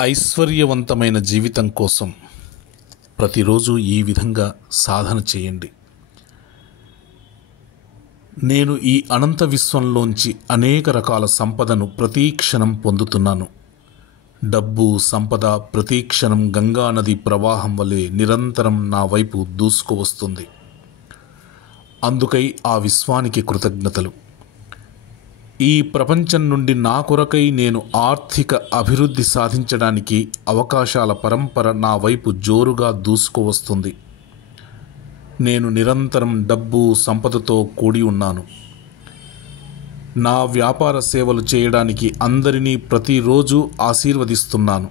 ఐశ్వర్యవంతమైన జీవితం కోసం ప్రతిరోజు ఈ విధంగా సాధన చేయండి. నేను ఈ అనంత విశ్వంలోంచి అనేక రకాల సంపదను ప్రతీక్షణం పొందుతున్నాను. డబ్బు, సంపద ప్రతీక్షణం గంగా నది ప్రవాహం వలె నిరంతరం నా వైపు దూసుకువస్తుంది. అందుకై ఆ విశ్వానికి కృతజ్ఞతలు. ఈ ప్రపంచం నుండి నా కొరకై నేను ఆర్థిక అభివృద్ధి సాధించడానికి అవకాశాల పరంపర నా వైపు జోరుగా దూసుకువస్తుంది. నేను నిరంతరం డబ్బు, సంపదతో కూడి ఉన్నాను. నా వ్యాపార సేవలు చేయడానికి అందరినీ ప్రతిరోజు ఆశీర్వదిస్తున్నాను.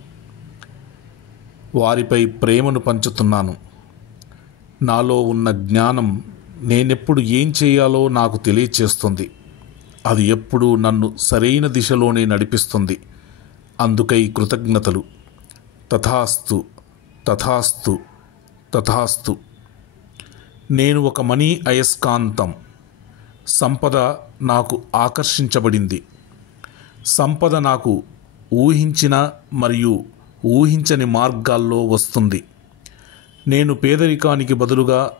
వారిపై ప్రేమను పంచుతున్నాను. నాలో ఉన్న జ్ఞానం నేనెప్పుడు ఏం చేయాలో నాకు తెలియచేస్తుంది. అది ఎప్పుడూ నన్ను సరైన దిశలోనే నడిపిస్తుంది. అందుకై కృతజ్ఞతలు. తథాస్తు, తథాస్తు, తథాస్తు. నేను ఒక మనీ అయస్కాంతం. సంపద నాకు ఆకర్షించబడింది. సంపద నాకు ఊహించిన మరియు ఊహించని మార్గాల్లో వస్తుంది. నేను పేదరికానికి బదులుగా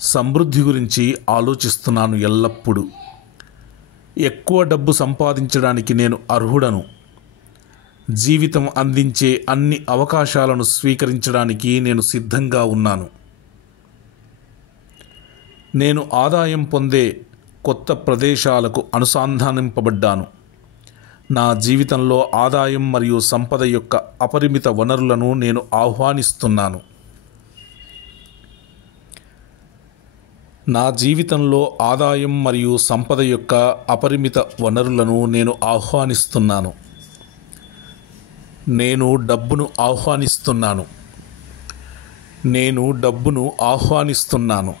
సమృద్ధి గురించి ఆలోచిస్తున్నాను ఎల్లప్పుడూ. ఎక్కువ డబ్బు సంపాదించడానికి నేను అర్హుడను. జీవితం అందించే అన్ని అవకాశాలను స్వీకరించడానికి నేను సిద్ధంగా ఉన్నాను. నేను ఆదాయం పొందే కొత్త ప్రదేశాలకు అనుసంధానింపబడ్డాను. నా జీవితంలో ఆదాయం మరియు సంపద యొక్క అపరిమిత వనరులను నేను ఆహ్వానిస్తున్నాను. నా జీవితంలో ఆదాయం మరియు సంపద యొక్క అపరిమిత వనరులను నేను ఆహ్వానిస్తున్నాను. నేను డబ్బును ఆహ్వానిస్తున్నాను. నేను డబ్బును ఆహ్వానిస్తున్నాను.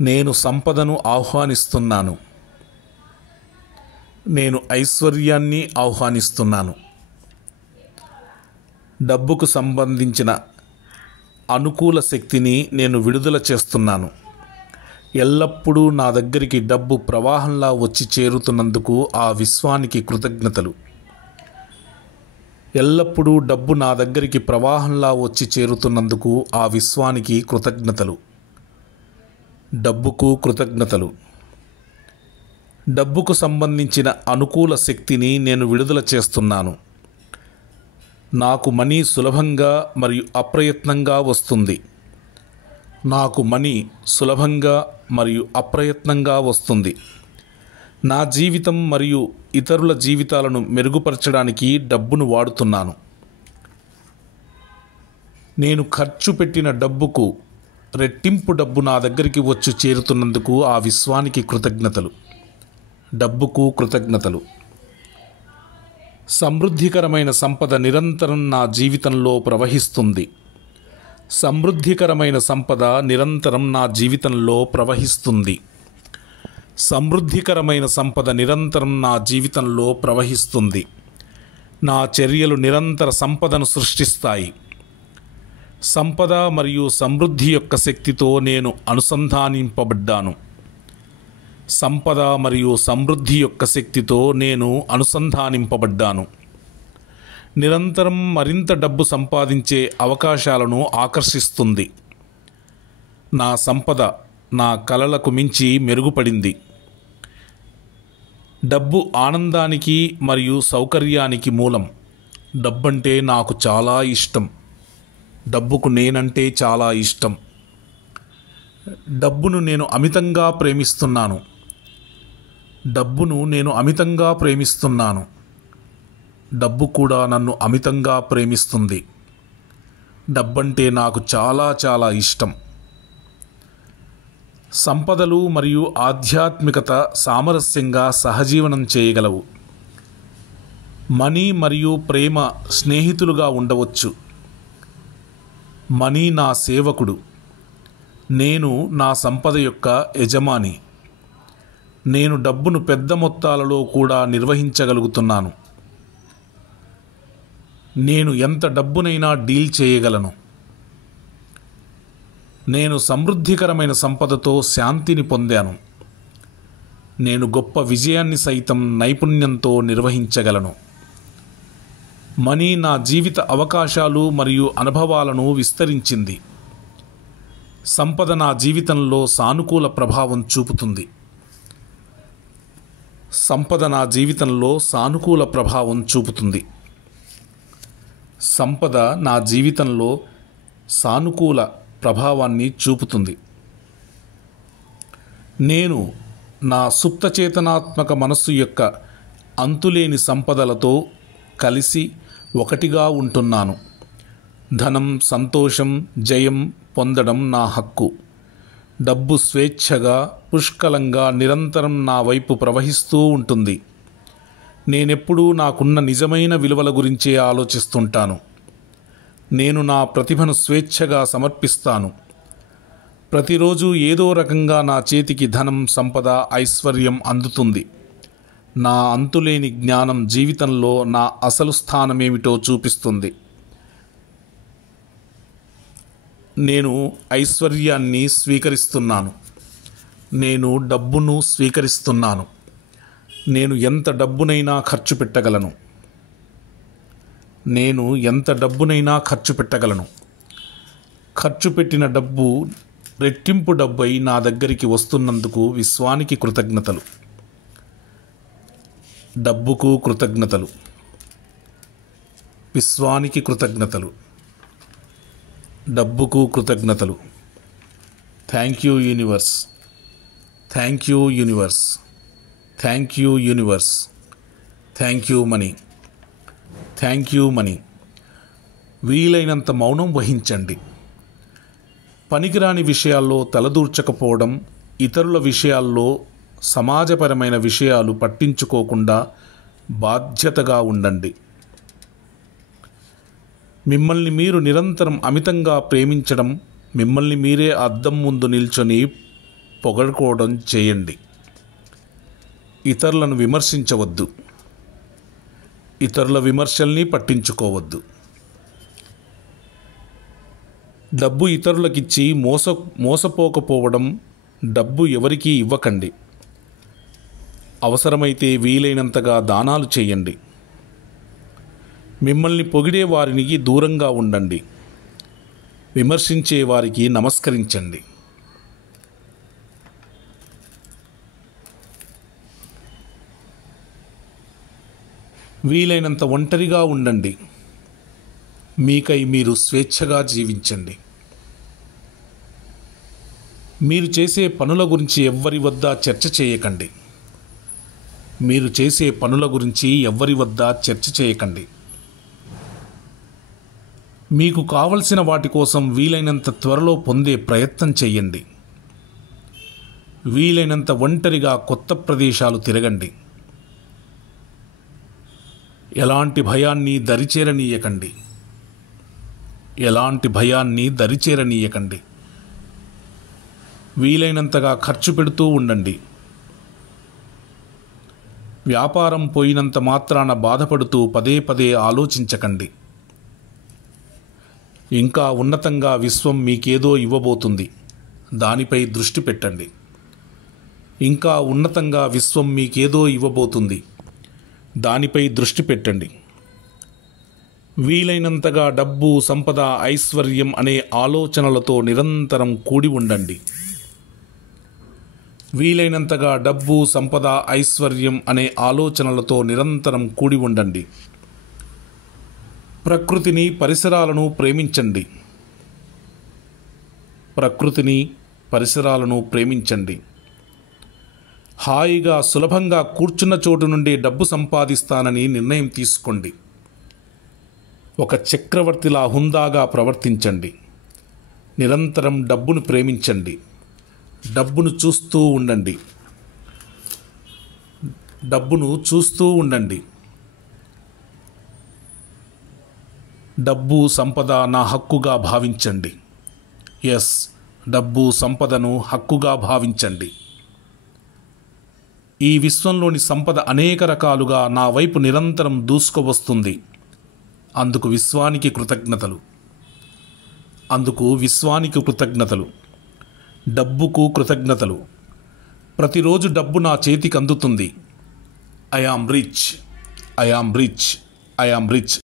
నేను సంపదను ఆహ్వానిస్తున్నాను. నేను ఐశ్వర్యాన్ని ఆహ్వానిస్తున్నాను. డబ్బుకు సంబంధించిన అనుకూల శక్తిని నేను విడుదల చేస్తున్నాను. ఎల్లప్పుడూ నా దగ్గరికి డబ్బు ప్రవాహంలా వచ్చి చేరుతున్నందుకు ఆ విశ్వానికి కృతజ్ఞతలు. ఎల్లప్పుడూ డబ్బు నా దగ్గరికి ప్రవాహంలా వచ్చి చేరుతున్నందుకు ఆ విశ్వానికి కృతజ్ఞతలు. డబ్బుకు కృతజ్ఞతలు. డబ్బుకు సంబంధించిన అనుకూల శక్తిని నేను విడుదల చేస్తున్నాను. నాకు మనీ సులభంగా మరియు అప్రయత్నంగా వస్తుంది. నాకు మనీ సులభంగా మరియు అప్రయత్నంగా వస్తుంది. నా జీవితం మరియు ఇతరుల జీవితాలను మెరుగుపరచడానికి డబ్బును వాడుతున్నాను. నేను ఖర్చు పెట్టిన డబ్బుకు రెట్టింపు డబ్బు నా దగ్గరికి వచ్చి చేరుతున్నందుకు ఆ విశ్వానికి కృతజ్ఞతలు. డబ్బుకు కృతజ్ఞతలు. సమృద్ధికరమైన సంపద నిరంతరం నా జీవితంలో ప్రవహిస్తుంది. సమృద్ధికరమైన సంపద నిరంతరం నా జీవితంలో ప్రవహిస్తుంది. సమృద్ధికరమైన సంపద నిరంతరం నా జీవితంలో ప్రవహిస్తుంది. నా చర్యలు నిరంతర సంపదను సృష్టిస్తాయి. సంపద మరియు సమృద్ధి యొక్క శక్తితో నేను అనుసంధానింపబడ్డాను. సంపద మరియు సమృద్ధి యొక్క శక్తితో నేను అనుసంధానింపబడ్డాను. నిరంతరం మరింత డబ్బు సంపాదించే అవకాశాలను ఆకర్షిస్తుంది. నా సంపద నా కలలకు మించి మెరుగుపడింది. డబ్బు ఆనందానికి మరియు సౌకర్యానికి మూలం. డబ్బంటే నాకు చాలా ఇష్టం. డబ్బుకు నేనంటే చాలా ఇష్టం. డబ్బును నేను అమితంగా ప్రేమిస్తున్నాను. డబ్బును నేను అమితంగా ప్రేమిస్తున్నాను. డబ్బు కూడా నన్ను అమితంగా ప్రేమిస్తుంది. డబ్బంటే నాకు చాలా చాలా ఇష్టం. సంపదలు మరియు ఆధ్యాత్మికత సామరస్యంగా సహజీవనం చేయగలవు. మనీ మరియు ప్రేమ స్నేహితులుగా ఉండవచ్చు. మనీ నా సేవకుడు. నేను నా సంపద యొక్క యజమాని. నేను డబ్బును పెద్ద మొత్తాలలో కూడా నిర్వహించగలుగుతున్నాను. నేను ఎంత డబ్బునైనా డీల్ చేయగలను. నేను సమృద్ధికరమైన సంపదతో శాంతిని పొందాను. నేను గొప్ప విజయాన్ని సైతం నైపుణ్యంతో నిర్వహించగలను. మనీ నా జీవిత అవకాశాలు మరియు అనుభవాలను విస్తరించింది. సంపద నా జీవితంలో సానుకూల ప్రభావం చూపుతుంది. సంపద నా జీవితంలో సానుకూల ప్రభావం చూపుతుంది. సంపద నా జీవితంలో సానుకూల ప్రభావాన్ని చూపుతుంది. నేను నా సుప్తచేతనాత్మక మనస్సు యొక్క అంతులేని సంపదలతో కలిసి ఒకటిగా ఉంటున్నాను. ధనం, సంతోషం, జయం పొందడం నా హక్కు. డబ్బు స్వేచ్ఛగా, పుష్కలంగా నిరంతరం నా వైపు ప్రవహిస్తూ ఉంటుంది. నేనెప్పుడూ నాకున్న నిజమైన విలువల గురించే ఆలోచిస్తుంటాను. నేను నా ప్రతిభను స్వేచ్ఛగా సమర్పిస్తాను. ప్రతిరోజు ఏదో రకంగా నా చేతికి ధనం, సంపద, ఐశ్వర్యం అందుతుంది. నా అంతులేని జ్ఞానం జీవితంలో నా అసలు స్థానమేమిటో చూపిస్తుంది. నేను ఐశ్వర్యాన్ని స్వీకరిస్తున్నాను. నేను డబ్బును స్వీకరిస్తున్నాను. నేను ఎంత డబ్బునైనా ఖర్చు పెట్టగలను. నేను ఎంత డబ్బునైనా ఖర్చు పెట్టగలను. ఖర్చు పెట్టిన డబ్బు రెట్టింపు డబ్బై నా దగ్గరికి వస్తున్నందుకు విశ్వానికి కృతజ్ఞతలు. డబ్బుకు కృతజ్ఞతలు. విశ్వానికి కృతజ్ఞతలు. డబ్బుకు కృతజ్ఞతలు. Thank you universe. Thank you universe. Thank you universe. Thank you money. Thank you money. వీలైనంత మౌనం వహించండి. పనికిరాని విషయాల్లో తలదూర్చకపోవడం, ఇతరుల విషయాల్లో, సమాజపరమైన విషయాలు పట్టించుకోకుండా బాధ్యతగా ఉండండి. మిమ్మల్ని మీరు నిరంతరం అమితంగా ప్రేమించడం, మిమ్మల్ని మీరే అద్దం ముందు నిల్చొని పొగడుకోవడం చేయండి. ఇతరులను విమర్శించవద్దు. ఇతరుల విమర్శల్ని పట్టించుకోవద్దు. డబ్బు ఇతరులకిచ్చి మోసపోకపోవడం, డబ్బు ఎవరికీ ఇవ్వకండి. అవసరమైతే వీలైనంతగా దానాలు చేయండి. మిమ్మల్ని పొగిడే వారికి దూరంగా ఉండండి. విమర్శించే వారికి నమస్కరించండి. వీలైనంత ఒంటరిగా ఉండండి. మీకై మీరు స్వేచ్ఛగా జీవించండి. మీరు చేసే పనుల గురించి ఎవ్వరి వద్ద చర్చ చేయకండి. మీరు చేసే పనుల గురించి ఎవ్వరి వద్ద చర్చ చేయకండి. మీకు కావలసిన వాటి కోసం వీలైనంత త్వరలో పొందే ప్రయత్నం చేయండి. వీలైనంత ఒంటరిగా కొత్త ప్రదేశాలు తిరగండి. ఎలాంటి భయాన్ని దరిచేరనీయకండి. ఎలాంటి భయాన్ని దరిచేరనీయకండి. వీలైనంతగా ఖర్చు పెడుతూ ఉండండి. వ్యాపారం పోయినంత మాత్రాన బాధపడుతూ పదే పదే ఆలోచించకండి. ఇంకా ఉన్నతంగా విశ్వం మీకేదో ఇవ్వబోతుంది. దానిపై దృష్టి పెట్టండి. ఇంకా ఉన్నతంగా విశ్వం మీకేదో ఇవ్వబోతుంది. దానిపై దృష్టి పెట్టండి. వీలైనంతగా డబ్బు, సంపద, ఐశ్వర్యం అనే ఆలోచనలతో నిరంతరం కూడి ఉండండి. వీలైనంతగా డబ్బు, సంపద, ఐశ్వర్యం అనే ఆలోచనలతో నిరంతరం కూడి ఉండండి. ప్రకృతిని, పరిసరాలను ప్రేమించండి. ప్రకృతిని, పరిసరాలను ప్రేమించండి. హాయిగా, సులభంగా కూర్చున్న చోటు నుండి డబ్బు సంపాదిస్తానని నిర్ణయం తీసుకోండి. ఒక చక్రవర్తిలా హుందాగా ప్రవర్తించండి. నిరంతరం డబ్బును ప్రేమించండి. డబ్బును చూస్తూ ఉండండి. డబ్బును చూస్తూ ఉండండి. డబ్బు, సంపద నా హక్కుగా భావించండి. ఎస్, డబ్బు, సంపదను హక్కుగా భావించండి. ఈ విశ్వంలోని సంపద అనేక రకాలుగా నా వైపు నిరంతరం దూసుకువస్తుంది. అందుకు విశ్వానికి కృతజ్ఞతలు. అందుకు విశ్వానికి కృతజ్ఞతలు. డబ్బుకు కృతజ్ఞతలు. ప్రతిరోజు డబ్బు నా చేతికి అందుతుంది. I am rich. I am rich. I am rich.